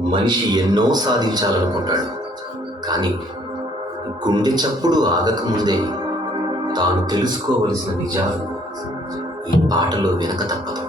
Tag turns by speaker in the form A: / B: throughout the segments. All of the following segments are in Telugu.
A: మనిషి ఎన్నో సాధించాలనుకుంటాడు. కానీ గుండె చప్పుడు ఆగకముందే తాను తెలుసుకోవలసిన నిజాలు ఈ పాటలో వెనక తప్పదు.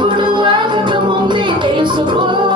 A: lado do lado do momento eu sou.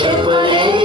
A: Chevrolet.